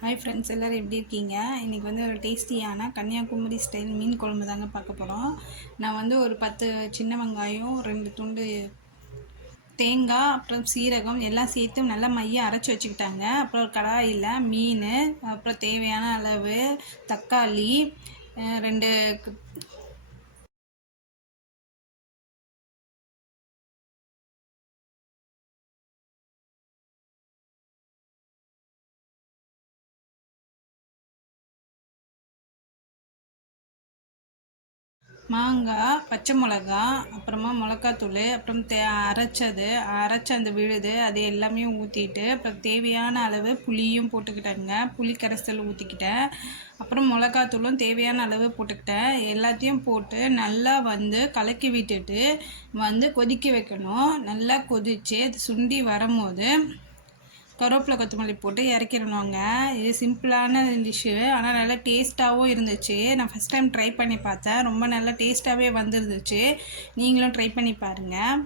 Hi friends, எல்லோரும் எப்படி இருக்கீங்க? இன்றைக்கி வந்து ஒரு டேஸ்டியான கன்னியாகுமரி ஸ்டைல் மீன் குழம்பு தாங்க பார்க்க போகிறோம். நான் வந்து ஒரு 10 சின்ன வெங்காயம், 2 துண்டு தேங்காய், அப்புறம் சீரகம் எல்லாம் சேர்த்து நல்லா மைய அரைச்சி வச்சுக்கிட்டாங்க. அப்புறம் ஒரு கடாயில் மீன், அப்புறம் தேவையான அளவு தக்காளி, 2 மாங்காய், பச்சை மிளகா, அப்புறமா மிளகாத்தூள், அப்புறம் அரைச்ச அந்த விழுது அது எல்லாமே ஊற்றிட்டு, அப்புறம் தேவையான அளவு புளியும் போட்டுக்கிட்டேங்க. புளி கரைசல் ஊற்றிக்கிட்டேன். அப்புறம் மிளகாத்தூளும் தேவையான அளவு போட்டுக்கிட்டேன். எல்லாத்தையும் போட்டு நல்லா வந்து கலக்கி விட்டுட்டு வந்து கொதிக்க வைக்கணும். நல்லா கொதித்து அது சுண்டி வரும்போது கருவேப்பிலை கொத்தமல்லி போட்டு இறக்கிடணுங்க. இது சிம்பிளான டிஷ்ஷு, ஆனால் நல்லா டேஸ்ட்டாகவும் இருந்துச்சு. நான் ஃபஸ்ட் டைம் ட்ரை பண்ணி பார்த்தேன். ரொம்ப நல்லா டேஸ்ட்டாகவே வந்துருந்துச்சு. நீங்களும் ட்ரை பண்ணி பாருங்கள்.